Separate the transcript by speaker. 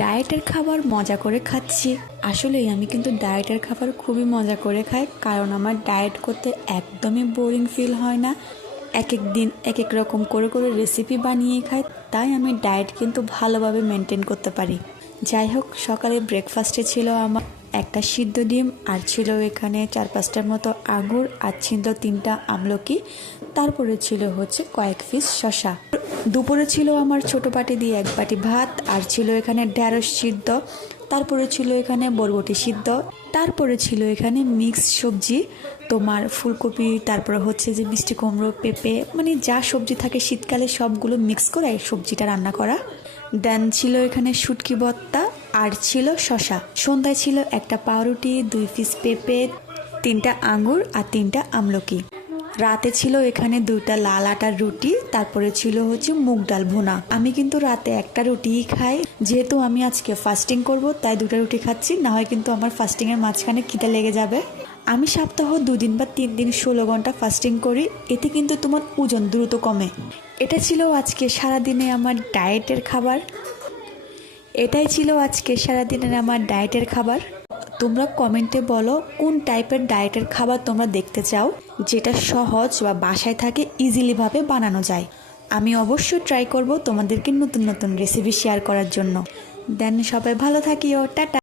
Speaker 1: ডায়েটের খাবার মজা করে খাচ্ছি। আসলেই আমি কিন্তু ডায়েটের খাবার খুবই মজা করে খাই, কারণ আমার ডায়েট করতে একদমই বোরিং ফিল হয় না। এক এক দিন এক এক রকম করে করে রেসিপি বানিয়ে খাই, তাই আমি ডায়েট কিন্তু ভালোভাবে মেনটেন করতে পারি। যাই হোক, সকালে ব্রেকফাস্টে ছিল আমার একটা সিদ্ধ ডিম আর ছিল এখানে চার পাঁচটার মতো আঙুর আর ছিল তিনটা আমলকি। তারপরে ছিল হচ্ছে কয়েক পিস শশা দুপুরে ছিল আমার ছোট পাটি দিয়ে এক বাটি ভাত, আর ছিল এখানে ঢ্যাঁড়স সিদ্ধ, তারপরে ছিল এখানে বরবটি সিদ্ধ, তারপরে ছিল এখানে মিক্স সবজি, তোমার ফুলকপি, তারপরে হচ্ছে যে মিষ্টি কুমড়ো, পেঁপে মানে যা সবজি থাকে শীতকালে সবগুলো মিক্স করে সবজিটা রান্না করা। দেন ছিল এখানে শুটকি ভর্তা, আর ছিল শশা সন্ধ্যায় ছিল একটা পাউরুটি, দুই পিস পেঁপে, তিনটা আঙুর, আর তিনটা আমলকি। রাতে ছিল এখানে দুইটা লাল আটার রুটি, তারপরে ছিল হচ্ছে মুগ ডাল ভুনা। আমি কিন্তু রাতে একটা রুটিই খাই। যেহেতু আমি আজকে ফাস্টিং করব, তাই দুটো রুটি খাচ্ছি, না হয় কিন্তু আমার ফাস্টিংয়ের মাঝখানে খিদে লেগে যাবে। আমি সপ্তাহ দুদিন বা তিন দিন ষোলো ঘণ্টা ফাস্টিং করি, এতে কিন্তু তোমার ওজন দ্রুত কমে। এটা ছিল আজকে সারাদিনে আমার ডায়েটের খাবার। এটাই ছিল আজকে সারাদিনের আমার ডায়েটের খাবার। তোমরা কমেন্টে বলো কোন টাইপের ডায়েটের খাবার তোমরা দেখতে চাও, যেটা সহজ বা বাসায় থাকে ইজিলিভাবে বানানো যায়। আমি অবশ্যই ট্রাই করব তোমাদেরকে নতুন নতুন রেসিপি শেয়ার করার জন্য। দেন সবাই ভালো থাকিও, টাটা।